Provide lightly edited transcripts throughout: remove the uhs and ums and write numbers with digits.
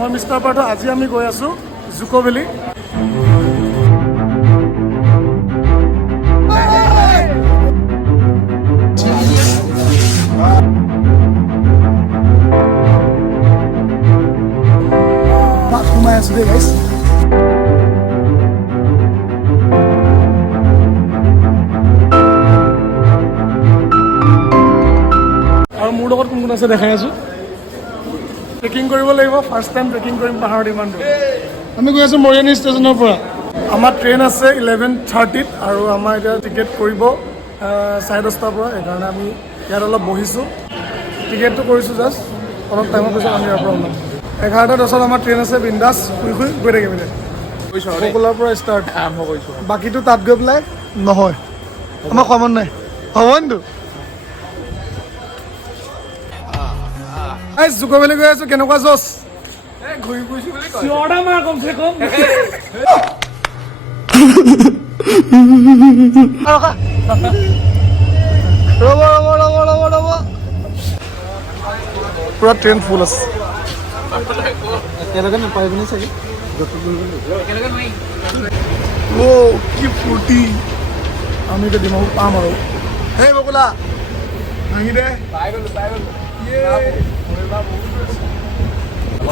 মই মিষ্টাৰ পাৰ্থ। আজি আমি গৈ আছোঁ জুকো ভেলি। সোমাই আছোঁ দেই গাইছ। আৰু মোৰ লগত কোন কোন আছে দেখাই আছোঁ। ট্ৰেকিং কৰিব লাগিব, ফাৰ্ষ্ট টাইম ট্ৰেকিং কৰিম পাহাৰত ইমান দূৰ। আমি গৈ আছোঁ মৰিয়নি ষ্টেচনৰ পৰা। আমাৰ ট্ৰেইন আছে 11:30 আৰু আমাৰ এতিয়া টিকেট কৰিব 10:30 পৰা। সেইকাৰণে আমি ইয়াত অলপ বহিছোঁ, টিকেটটো কৰিছোঁ জাষ্ট। অলপ টাইমৰ পিছত আমি ইয়াৰ পৰা ওলাম। 11:10 আমাৰ ট্ৰেইন আছে। বিন্দাছ শুই শুই গৈ থাকিম এতিয়া। সকলোৰ পৰা ষ্টাৰ্ট আৰম্ভ কৰিছোঁ। বাকীটো তাত গৈ পেলাই নহয়, আমাৰ খোৱা নাই হ'ব কিন্তু। জুকো ভেলি গৈ আছোঁ, কেনেকুৱা জছ ঘূৰি ফুৰিছোঁ বুলি চিঞৰ মাৰ কমচে কম। ৰ'ব ৰ'ব ৰ'ব ৰ'ব ৰ'ব, পুৰা ট্ৰেইন ফুল আছে। একেলগে নাপাৰিবনে চাগে? অ' কি ফূৰ্তি। আমি এতিয়া ডিমাপুৰ পাম আৰু। হেই বকুলা ভাঙি দে।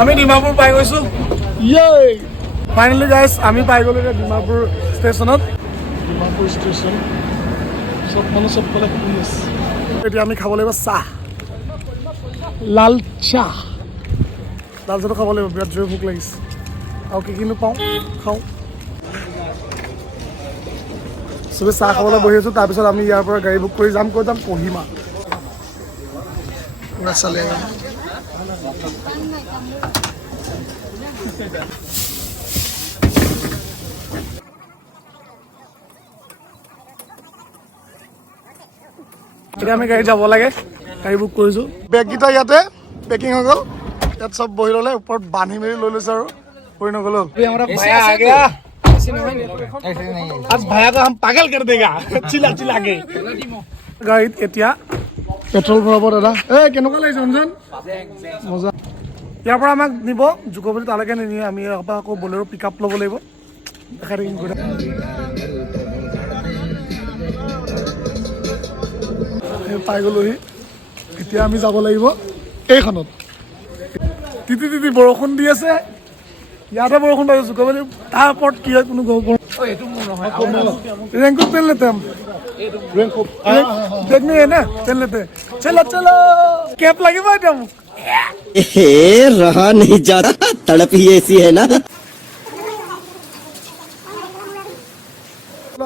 আমি ডিমাপুৰ পাই গৈছোঁ। ফাইনেলি গাইছ আমি পাই গ'লোঁ এতিয়া ডিমাপুৰ ষ্টেচনত। ডিমাপুৰ ষ্টেচন চব মানুহ চবফালে শুনি আছে। এতিয়া আমি খাব লাগিব চাহ, লাল চাহ। লাল চাহটো খাব লাগিব, বিৰাট জোৰে ভোক লাগিছে। আৰু কি কিনো পাওঁ খাওঁ। চবেই চাহ খাবলৈ বহি আছোঁ। তাৰপিছত আমি ইয়াৰ পৰা গাড়ী বুক কৰি যাম। ক'ত যাম? কহিমা। পুৰা চালে এতিয়া আমি গাড়ী যাব লাগে। গাড়ী বুক কৰিছোঁ। বেগকেইটা ইয়াতে পেকিং হৈ গ'ল। ইয়াত চব বহি ল'লে, ওপৰত বান্ধি মেলি লৈ লৈছে আৰু কৰি নগ'ল। आज भैया को हम पागल कर देगा चिल्ला चिल्ला के। গাড়ীত এতিয়া পেট্ৰল ভৰাব দাদা। কেনেকুৱা লাগিছে অঞ্জন? মজা। ইয়াৰ পৰা আমাক নিব জুকো ভেলি, তালৈকে নিনিয়ে। আমি ইয়াৰ পৰা আকৌ বলেৰো পিক আপ ল'ব লাগিব। দেখাই থাকিম। পাই গ'লোহি। এতিয়া আমি যাব লাগিব এইখনত। তিতি তিতি বৰষুণ দি আছে। ইয়াতে বৰষুণ পাইছোঁ জুকো ভেলি। তাৰ ওপৰত কি হয় কোনো গম পোৱা। रेनकोट पहन लेते हम। देखने है ना, चल लेते। चलो चलो कैप लगे बात हम। रहा नहीं जाता, तड़प ही ऐसी है ना।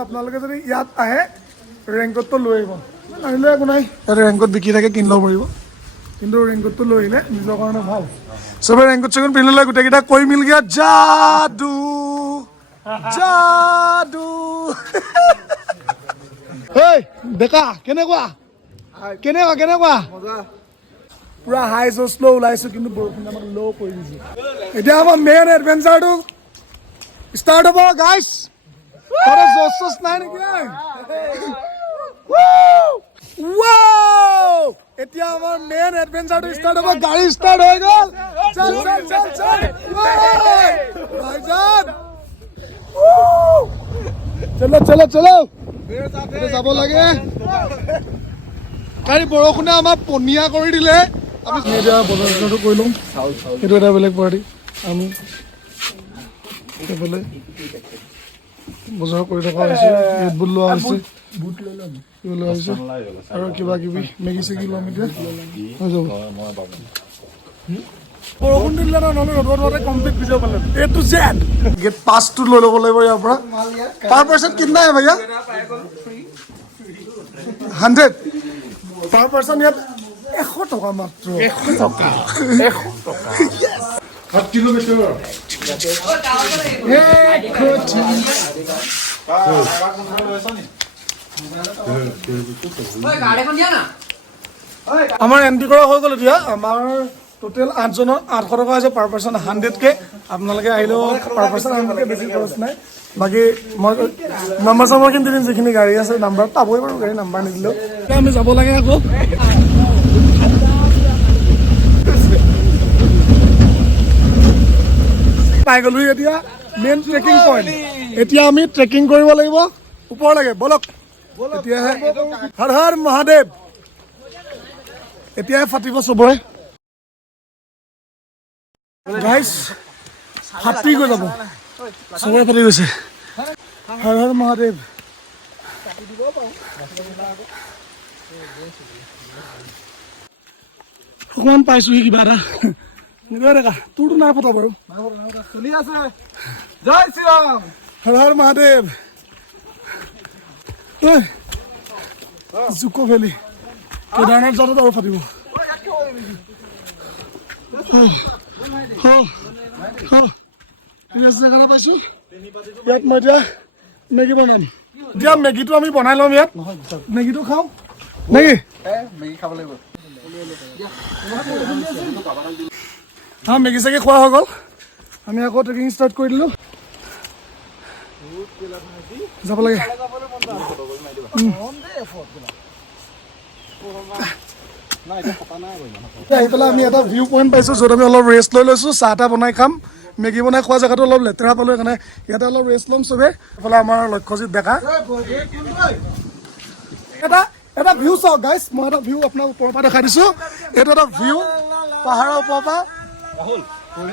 আপোনালোকে যদি ইয়াত আহে ৰেইনকোটটো লৈ আহিব। আহিলে একো নাই, ইয়াতে ৰেইনকোট বিকি থাকে, কিনি ল'ব পাৰিব। কিন্তু ৰেইনকোটটো লৈ আহিলে নিজৰ কাৰণে ভাল। চবে ৰেইনকোট চেইনকোট পিন্ধি ল'লে, গোটেইকেইটা কৈ মিল গিয়া যাদু যাদু। ডেকা কেনেকুৱা কেনেকুৱা কেনেকুৱা? পুৰা হাই জ'চ লৈ ওলাইছোঁ, কিন্তু বৰষুণ আমাক ল' কৰি দিছে। এতিয়া আমাৰ মেইন এডভেঞ্চাৰটো ষ্টাৰ্ট হ'ব গাইছ। তাতে জ'চ চ'চ নাই নেকি? এতিয়া আমাৰ মেইন এডভেঞ্চাৰটো ষ্টাৰ্ট হ'ব। গাড়ী ষ্টাৰ্ট হৈ গ'ল। চল চল চল চল ভাইজান, চলো চলো চলো যাব লাগে। গাড়ী বৰষুণে আমাক পনীয়া কৰি দিলে। আমি এতিয়া বজাৰটো কৰি লওঁ। সেইটো এটা বেলেগ পাৰ্টি। আমি সেইফালে বজাৰ কৰি থকা হৈছে। ৰেড বুল লোৱা হৈছে, লোৱা হৈছে আৰু কিবা কিবি মেগি চেগি ল'ম। এতিয়া হৈ যাব। বৰষুণ দিলে নহ'লে ৰ'দতে কমপ্লিট ভিডিঅ' পালে। এ টু জেড গেট পাছটো লৈ ল'ব লাগিব ইয়াৰ পৰা। পাৰ পাৰ্চন কিतना है भैया? 100 পাৰ পাৰ্চন। ইয়াত 100 টকা মাত্ৰ। 100 টকা 7 কিলোমিটাৰ। আমাৰ এন্ট্ৰি কৰা হৈ গ'ল। এতিয়া আমাৰ টোটেল 8জনৰ 800 টকা হৈছে পাৰ পাৰ্চন। 100কে আপোনালোকে আহিলেও পাৰ পাৰ্চন 100কে, বেছি খৰচ নাই। বাকী মই নাম্বাৰ চাম্বাৰ কিন্তু দিম, যিখিনি গাড়ী আছে নাম্বাৰ পাবই বাৰু, গাড়ী নাম্বাৰ নিদিলেও। আমি যাব লাগে আকৌ। পাই গ'লোহি এতিয়া মেইন ট্ৰেকিং পইণ্ট এতিয়া আমি ট্ৰেকিং কৰিব লাগিব ওপৰলৈকে বলক এতিয়াহে হৰ হৰ মহাদেৱ এতিয়াহে ফাটিব চবৰে গাইছ ফাটি গৈ যাব চবৰে ফাটি গৈছে হৰ হৰ মহাদেৱ অকণমান পাইছোহি কিবা এটা নিবে দেখা তোৰতো নাই ফটা বাৰু চলি আছে জয় শ্ৰীৰাম হৰ হৰ মহাদেৱ ঐ জুকো ভেলি কেদাৰনাথ যাওঁত আৰু ফাটিব ঠিক আছে জেগা পাইছো ইয়াত মই এতিয়া মেগী বনাম এতিয়া মেগীটো আমি বনাই ল'ম ইয়াত মেগীটো খাওঁ নেকি মেগী খাব লাগিব মেগী চেগী খোৱা হৈ গ'ল আমি আকৌ ট্ৰেকিং ষ্টাৰ্ট কৰি দিলোঁ যাব লাগে আহি পেলাই আমি এটা ভিউ পইণ্ট পাইছোঁ য'ত আমি অলপ ৰেষ্ট লৈ লৈছোঁ চাহ তাহ বনাই খাম মেগী বনাই খোৱা জেগাটো অলপ লেতেৰা পালোঁ সেইকাৰণে ইয়াতে অলপ ৰেষ্ট ল'ম চবেই এইফালে আমাৰ লক্ষ্যজিৎ ডেকা এটা ভিউ চাওক গাইছ মই এটা ভিউ আপোনাক ওপৰৰ পৰা দেখাই দিছোঁ এইটো এটা ভিউ পাহাৰৰ ওপৰৰ পৰা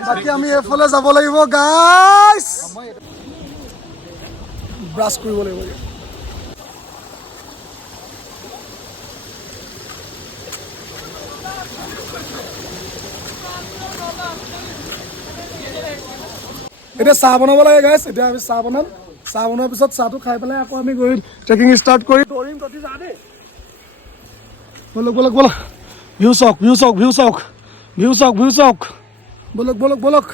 বাকী আমি এইফালে যাব লাগিব গাইছ ব্ৰাছ কৰিব লাগিব এতিয়া চাহ বনাব লাগে গাইছ এতিয়া আমি চাহ বনাম চাহ বনোৱাৰ পিছত চাহটো খাই পেলাই আকৌ আমি গৈ ট্ৰেকিং ষ্টাৰ্ট কৰি দৌৰিম ততি যা দেই বলক বলক বলক ভিউ চাওক ভিউ চাওক ভিউ চাওক ভিউ চাওক ভিউ চাওক বলক বলক বলক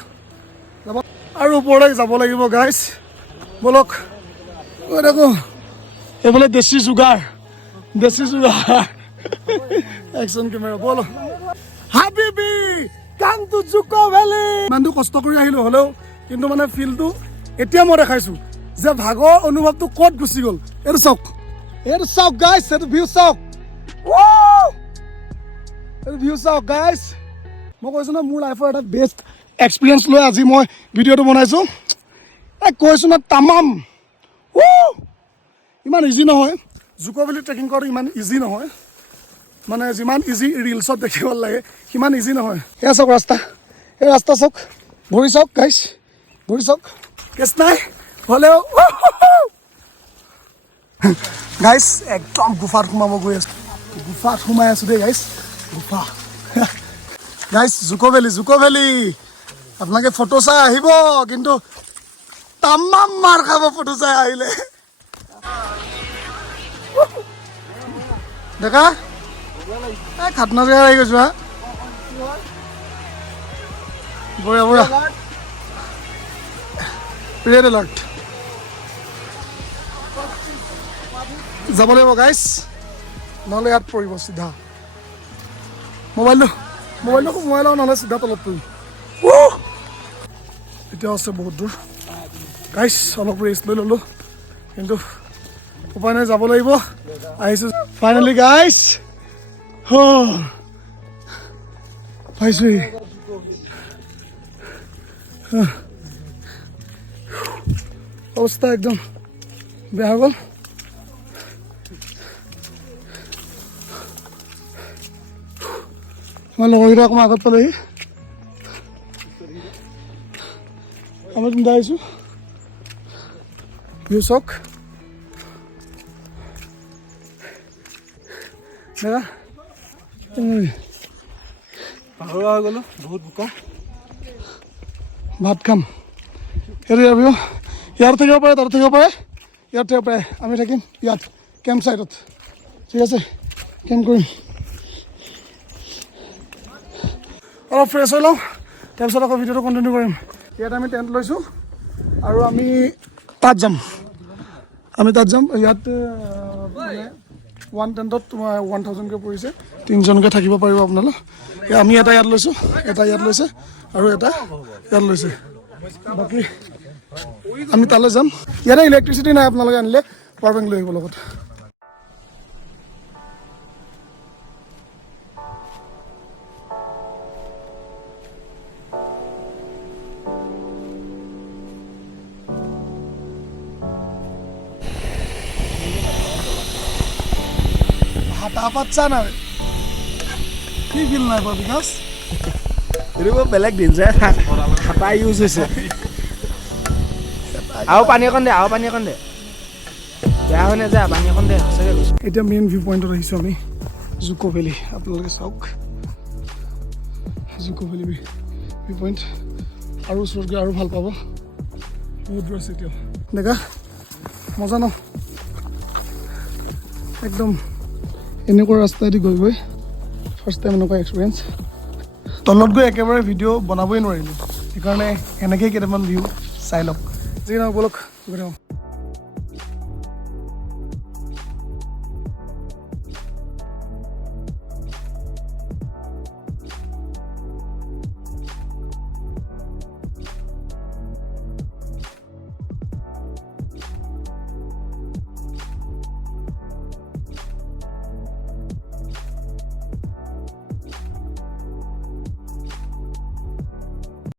যাব আৰু ওপৰলৈ যাব লাগিব গাইছ বলক দেখো এইফালে দেশী চুগাৰ একশ্যন কেমেৰা বলো হাবিবি কাম টু জুকো ভেলি ইমানটো কষ্ট কৰি আহিলোঁ হ'লেও কিন্তু মানে ফিলটো এতিয়া মই দেখাইছোঁ যে ভাগৰ অনুভৱটো ক'ত গুচি গ'ল এইটো চাওক গাইছ এইটো ভিউ চাওক এইটো ভিউ চাওক গাইছ মই কৈছোঁ ন মোৰ লাইফৰ এটা বেষ্ট এক্সপিৰিয়েঞ্চ লৈ আজি মই ভিডিঅ'টো বনাইছোঁ কৈছোঁ ন তামাম ইমান ইজি নহয় জুকো ভেলি ট্ৰেকিং কৰাটো ইমান ইজি নহয় মানে যিমান ইজি ৰিলছত দেখিব লাগে সিমান ইজি নহয় এয়া চাওক ৰাস্তা এই ৰাস্তা চাওক ভৰি চাওক গাইছ ভৰি চাওক কেছ নাই হ'লেও গাইছ একদম গুফাত সোমাব গৈ আছোঁ গুফাত সোমাই আছোঁ দেই গাইছ গুফা গাইছ জুকো ভেলি আপোনালোকে ফটো চাই আহিব কিন্তু তামাম মাৰ খাব ফটো চাই আহিলে দেখা এই খাটনা জেগা আহি গৈছোঁ হা বঢ়িয়া বঢ়িয়া ৰেড এলাৰ্ট যাব লাগিব গাইছ নহ'লে ইয়াত পৰিব চিধা মোবাইলটো সোমোৱাই লওঁ নহ'লে চিধা তলত পৰিম এতিয়াও আছে বহুত দূৰ গাইছ অলপ ৰেষ্ট লৈ ল'লোঁ কিন্তু উপায় নাই যাব লাগিব আহিছোঁ ফাইনেলি গাইছ পাইছোঁহি অৱস্থা একদম বেয়া হৈ গ'ল আমাৰ লগৰকেইটা অকণমান আগত পালেহি আমি তিনিটা আহিছোঁ ভিউ চাওক দাদা পাহৰুৱা হৈ গ'লো বহুত বোকা ভাত খাম সেইটো ভাবিও ইয়াত থাকিব পাৰে তাত থাকিব পাৰে ইয়াত থাকিব পাৰে আমি থাকিম ইয়াত কেম্প ছাইটত ঠিক আছে কেম্প কৰিম অলপ ফ্ৰেছ হৈ লওঁ তাৰপিছত আকৌ ভিডিঅ'টো কণ্টিনিউ কৰিম ইয়াত আমি টেণ্ট লৈছোঁ আৰু আমি তাত যাম ইয়াত মানে ওৱান টেণ্টত তোমাৰ 1000কৈ পৰিছে 3জনকৈ থাকিব পাৰিব আপোনালোক আমি এটা ইয়াত লৈছোঁ এটা ইয়াত লৈছে আৰু এটা ইয়াত লৈছে বাকী আমি তালৈ যাম ইয়াতে ইলেক্ট্ৰিচিটি নাই আপোনালোকে আনিলে পাৱাৰ বেংক লৈ আহিব লগত হাতা পাচ্ছা না কি ফিল নাই পোৱা বিকাশ এইটো বেলেগ ডেঞ্জাৰ হাতা ইউজ হৈছে আৰু পানী অকণ দে বেয়া হৈ নাযায় পানী অকণ দে সঁচাকৈ কৈছোঁ এতিয়া মেইন ভিউ পইণ্টত আহিছোঁ আমি জুকো ভেলী আপোনালোকে চাওক জুকো ভেলী ভিউ পইণ্ট আৰু ওচৰত গৈ আৰু ভাল পাব বহুত দূৰ আছে এতিয়াও দেখা মজা ন একদম এনেকুৱা ৰাস্তাইদি গৈ ফাৰ্ষ্ট টাইম এনেকুৱা এক্সপিৰিয়েঞ্চ তলত গৈ একেবাৰে ভিডিঅ' বনাবই নোৱাৰিলোঁ সেইকাৰণে এনেকৈ কেইটামান ভিউ চাই লওক যি নহওক ব'লক গৈ থাকক